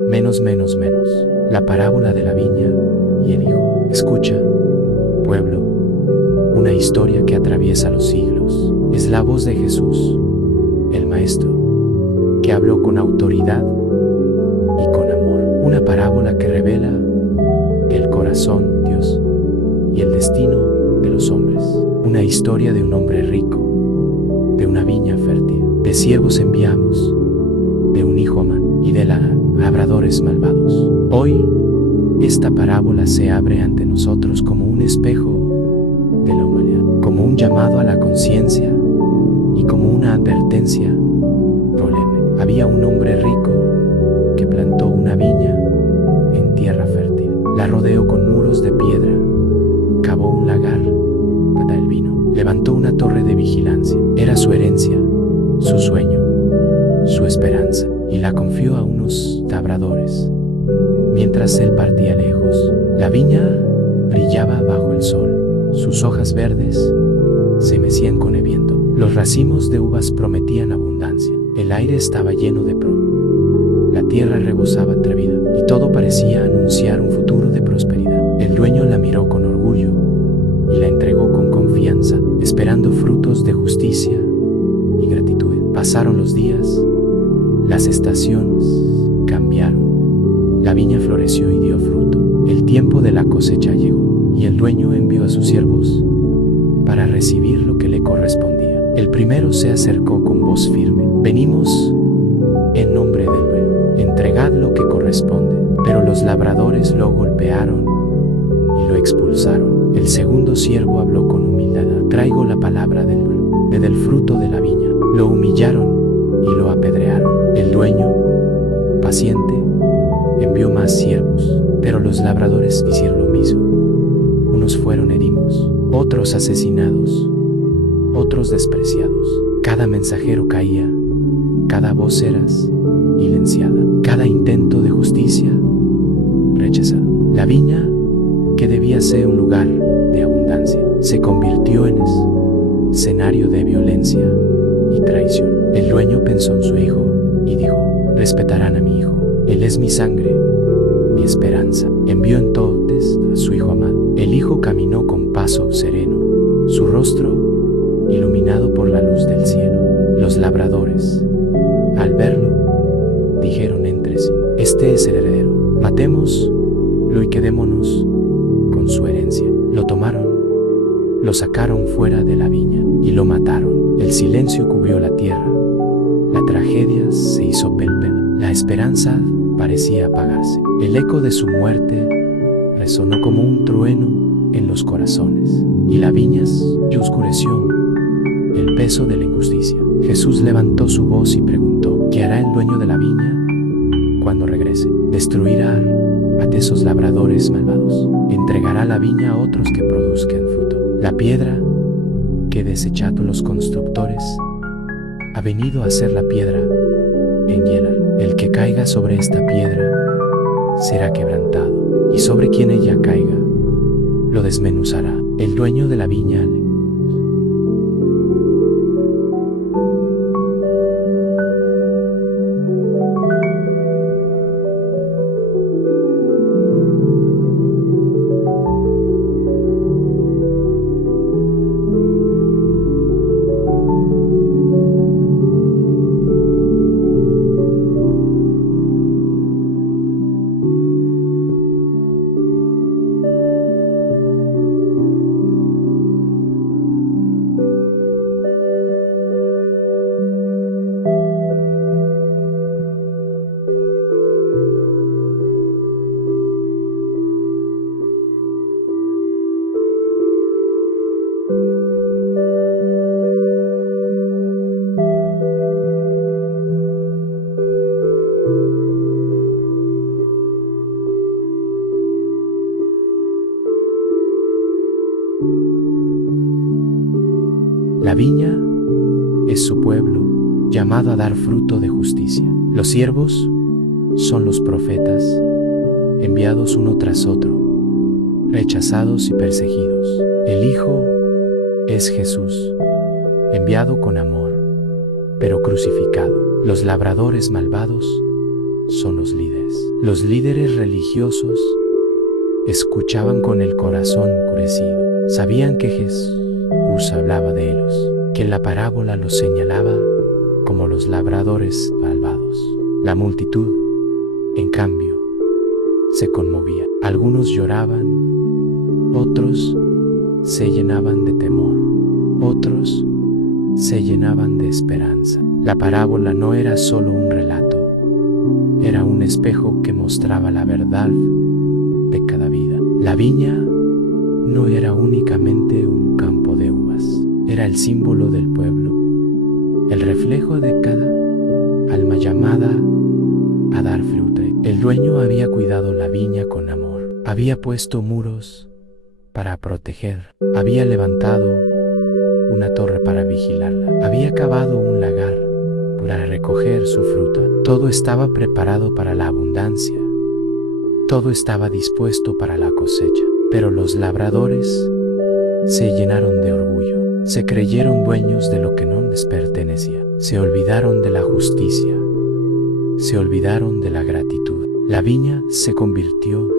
Menos, menos, menos. La parábola de la viña y el hijo. Escucha, pueblo, una historia que atraviesa los siglos. Es la voz de Jesús, el Maestro, que habló con autoridad y con amor. Una parábola que revela el corazón, Dios, y el destino de los hombres. Una historia de un hombre rico, de una viña fértil, de siervos enviados, de un hijo amado y de labradores malvados. Hoy, esta parábola se abre ante nosotros como un espejo de la humanidad, como un llamado a la conciencia y como una advertencia solemne. Había un hombre rico que plantó una viña en tierra fértil. La rodeó con muros de piedra, cavó un lagar para el vino, levantó una torre de vigilancia. Era su herencia, su sueño, su esperanza, y la confió a unos labradores. Mientras él partía lejos, la viña brillaba bajo el sol. Sus hojas verdes se mecían con el viento. Los racimos de uvas prometían abundancia. El aire estaba lleno de la tierra rebosaba atrevida y todo parecía anunciar un futuro de prosperidad. El dueño la miró con orgullo y la entregó con confianza, esperando frutos de justicia y gratitud. Pasaron los días, las estaciones cambiaron, la viña floreció y dio fruto. El tiempo de la cosecha llegó y el dueño envió a sus siervos para recibir lo que le correspondía. El primero se acercó con voz firme: venimos en nombre del dueño, entregad lo que corresponde. Pero los labradores lo golpearon y lo expulsaron. El segundo siervo habló con humildad: traigo la palabra del dueño, del fruto de la viña. Lo humillaron y lo apedrearon. El dueño, paciente, envió más siervos, pero los labradores hicieron lo mismo. Unos fueron heridos, otros asesinados, otros despreciados. Cada mensajero caía, cada voz era silenciada, cada intento de justicia rechazado. La viña, que debía ser un lugar de abundancia, se convirtió en escenario de violencia y traición. El dueño pensó en su hijo y dijo: respetarán a mi hijo, él es mi sangre, mi esperanza. Envió entonces a su hijo amado. El hijo caminó con paso sereno, su rostro iluminado por la luz del cielo. Los labradores, al verlo, dijeron entre sí: este es el heredero, matémoslo y quedémonos con su herencia. Lo tomaron, lo sacaron fuera de la viña y lo mataron. El silencio cubrió la tierra, la tragedia se hizo pélpeda, la esperanza parecía apagarse. El eco de su muerte resonó como un trueno en los corazones, y la viña se oscureció el peso de la injusticia. Jesús levantó su voz y preguntó: ¿qué hará el dueño de la viña cuando regrese? Destruirá a esos labradores malvados, entregará la viña a otros que produzcan fruto. La piedra que desecharon los constructores ha venido a ser la piedra en hielar. El que caiga sobre esta piedra será quebrantado, y sobre quien ella caiga lo desmenuzará. El dueño de la viña La viña es su pueblo, llamado a dar fruto de justicia. Los siervos son los profetas, enviados uno tras otro, rechazados y perseguidos. El Hijo es Jesús, enviado con amor, pero crucificado. Los labradores malvados son los líderes. Los líderes religiosos escuchaban con el corazón endurecido. Sabían que Jesús hablaba de ellos, que en la parábola los señalaba como los labradores malvados. La multitud, en cambio, se conmovía. Algunos lloraban, otros se llenaban de temor, otros se llenaban de esperanza. La parábola no era solo un relato, era un espejo que mostraba la verdad de cada vida. La viña no era únicamente un campo de uvas, era el símbolo del pueblo, el reflejo de cada alma llamada a dar fruto. El dueño había cuidado la viña con amor, había puesto muros para proteger, había levantado una torre para vigilarla, había cavado un lagar para recoger su fruta. Todo estaba preparado para la abundancia, todo estaba dispuesto para la cosecha. Pero los labradores se llenaron de orgullo, se creyeron dueños de lo que no les pertenecía, se olvidaron de la justicia, se olvidaron de la gratitud. La viña se convirtió en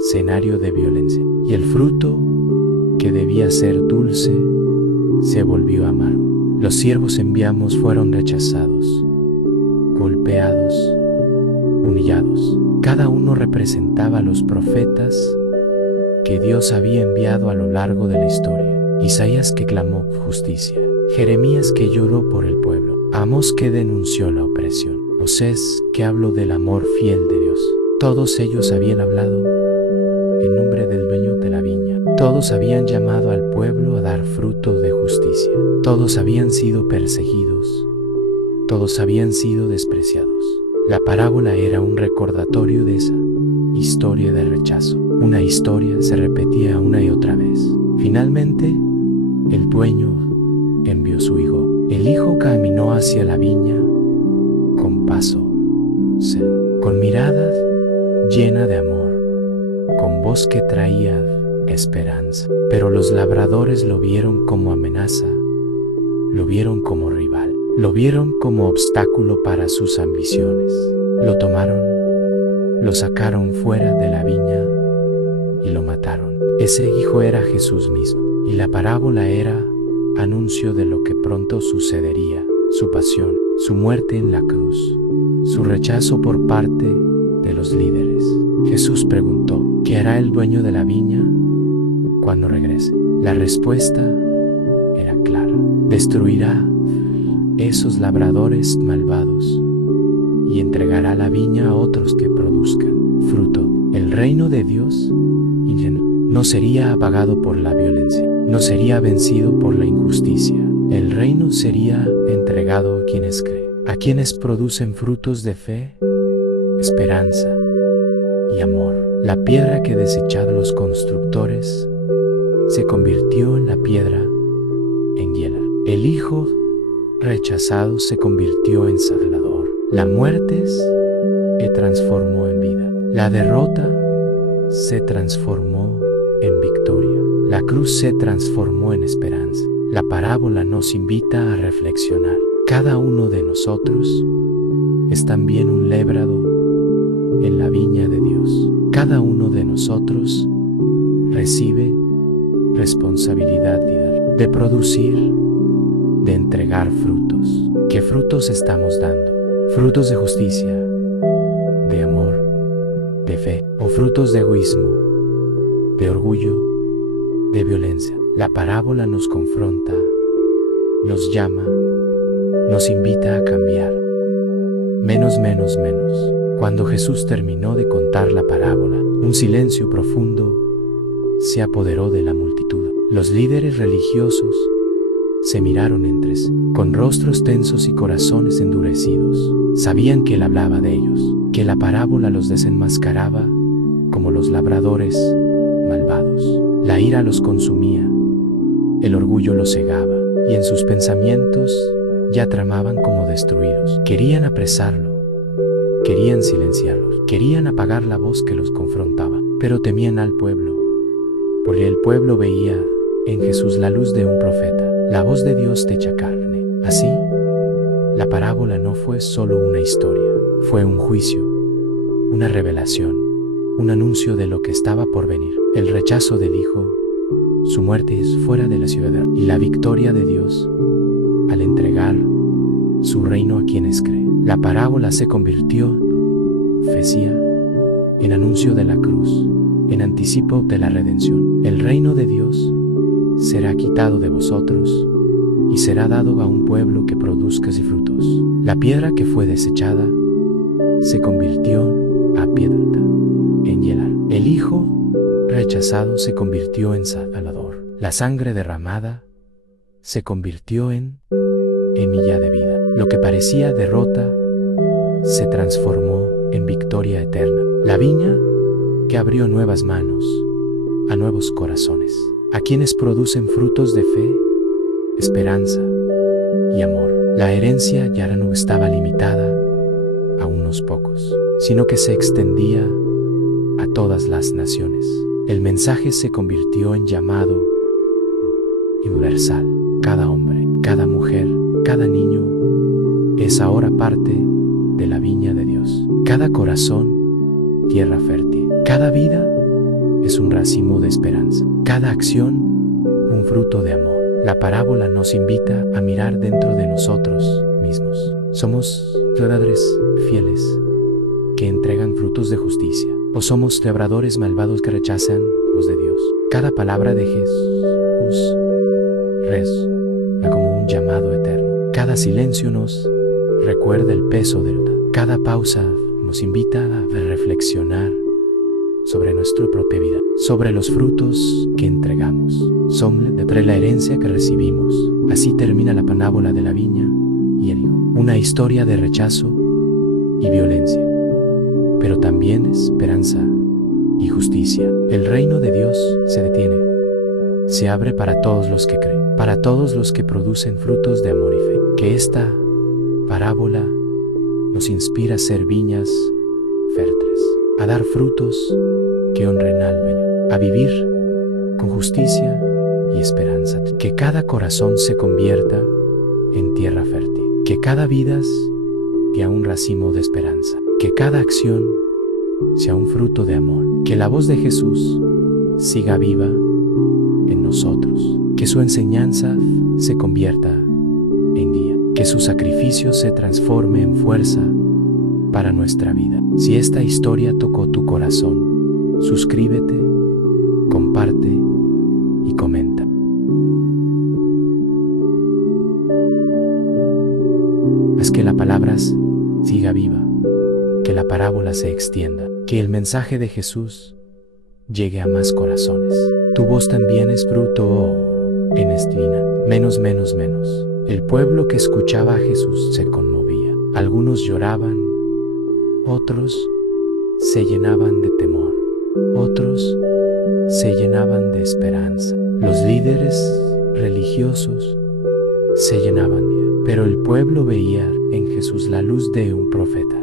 escenario de violencia y el fruto, que debía ser dulce, se volvió amargo. Los siervos enviados fueron rechazados, golpeados, humillados. Cada uno representaba a los profetas que Dios había enviado a lo largo de la historia. Isaías, que clamó justicia; Jeremías, que lloró por el pueblo; Amós, que denunció la opresión; Osés, que habló del amor fiel de Dios. Todos ellos habían hablado en nombre del dueño de la viña. Todos habían llamado al pueblo a dar fruto de justicia. Todos habían sido perseguidos. Todos habían sido despreciados. La parábola era un recordatorio de esa historia de rechazo. Una historia se repetía una y otra vez. Finalmente, el dueño envió su hijo. El hijo caminó hacia la viña con paso sereno, con mirada llena de amor, con voz que traía esperanza. Pero los labradores lo vieron como amenaza, lo vieron como rival, lo vieron como obstáculo para sus ambiciones. Lo tomaron, lo sacaron fuera de la viña y lo mataron. Ese hijo era Jesús mismo, y la parábola era anuncio de lo que pronto sucedería: su pasión, su muerte en la cruz, su rechazo por parte de los líderes. Jesús preguntó: ¿qué hará el dueño de la viña cuando regrese? La respuesta era clara: destruirá esos labradores malvados y entregará la viña a otros que produzcan fruto. El reino de Dios no sería apagado por la violencia, no sería vencido por la injusticia. El reino sería entregado a quienes creen, a quienes producen frutos de fe, esperanza y amor. La piedra que desecharon los constructores se convirtió en la piedra angular. El hijo rechazado se convirtió en salvador. La muerte se transformó en vida. La derrota se transformó en victoria. La cruz se transformó en esperanza. La parábola nos invita a reflexionar. Cada uno de nosotros es también un labrador en la viña de Dios. Cada uno de nosotros recibe responsabilidad de producir, de entregar frutos. ¿Qué frutos estamos dando? ¿Frutos de justicia, de amor, de fe, o frutos de egoísmo, de orgullo, de violencia? La parábola nos confronta, nos llama, nos invita a cambiar. Menos, menos, menos. Cuando Jesús terminó de contar la parábola, un silencio profundo se apoderó de la multitud. Los líderes religiosos se miraron entre sí, con rostros tensos y corazones endurecidos. Sabían que él hablaba de ellos, que la parábola los desenmascaraba como los labradores malvados. La ira los consumía, el orgullo los cegaba, y en sus pensamientos ya tramaban cómo destruirlos. Querían apresarlo, querían silenciarlos, querían apagar la voz que los confrontaba, pero temían al pueblo, porque el pueblo veía en Jesús la luz de un profeta, la voz de Dios hecha carne. Así, la parábola no fue solo una historia, Fue un juicio, una revelación, un anuncio de lo que estaba por venir. El rechazo del Hijo, su muerte es fuera de la ciudad, y la victoria de Dios al entregar su reino a quienes creen. La parábola se convirtió, profecía, en anuncio de la cruz, en anticipo de la redención. El reino de Dios será quitado de vosotros y será dado a un pueblo que produzca frutos. La piedra que fue desechada se convirtió a piedra, en hiela. El Hijo rechazado se convirtió en Salvador. La sangre derramada se convirtió en milla de vida. Lo que parecía derrota se transformó en victoria eterna. La viña que abrió nuevas manos a nuevos corazones, a quienes producen frutos de fe, esperanza y amor. La herencia ya no estaba limitada a unos pocos, sino que se extendía a todas las naciones. El mensaje se convirtió en llamado universal. Cada hombre, cada mujer, cada niño es ahora parte de la viña de Dios. Cada corazón, tierra fértil. Cada vida es un racimo de esperanza. Cada acción, un fruto de amor. La parábola nos invita a mirar dentro de nosotros mismos. ¿Somos labradores fieles que entregan frutos de justicia? ¿O somos labradores malvados que rechazan los de Dios? Cada palabra de Jesús resuena como un llamado eterno. Cada silencio nos recuerda el peso de la verdad. Cada pausa nos invita a reflexionar sobre nuestra propia vida, sobre los frutos que entregamos, sobre la herencia que recibimos. Así termina la parábola de la viña y el hijo. Una historia de rechazo y violencia, pero también esperanza y justicia. El reino de Dios se detiene, se abre para todos los que creen, para todos los que producen frutos de amor y fe. Que esta parábola nos inspira a ser viñas fértiles, a dar frutos que honren al dueño, a vivir con justicia y esperanza. Que cada corazón se convierta en tierra fértil, que cada vida sea un racimo de esperanza, que cada acción sea un fruto de amor, que la voz de Jesús siga viva en nosotros, que su enseñanza se convierta en día, que su sacrificio se transforme en fuerza para nuestra vida. Si esta historia tocó tu corazón, suscríbete, comparte y comenta. Haz que la palabra siga viva, que la parábola se extienda, que el mensaje de Jesús llegue a más corazones. Tu voz también es fruto en esquina. Menos. El pueblo que escuchaba a Jesús se conmovía. Algunos lloraban, otros se llenaban de temor, otros se llenaban de esperanza. Los líderes religiosos se llenaban de miedo, pero el pueblo veía en Jesús la luz de un profeta.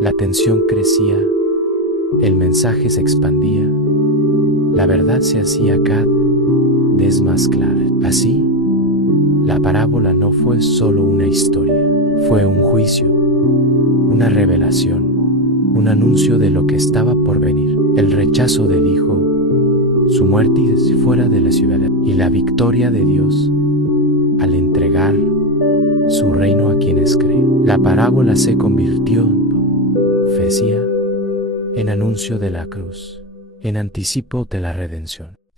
La tensión crecía, el mensaje se expandía la verdad se hacía cada vez más clara. Así, la parábola no fue solo una historia, fue un juicio, una revelación, un anuncio de lo que estaba por venir. El rechazo del Hijo, su muerte fuera de la ciudad y la victoria de Dios al entregar su reino a quienes creen. La parábola se convirtió en profecía, en anuncio de la cruz, en anticipo de la redención.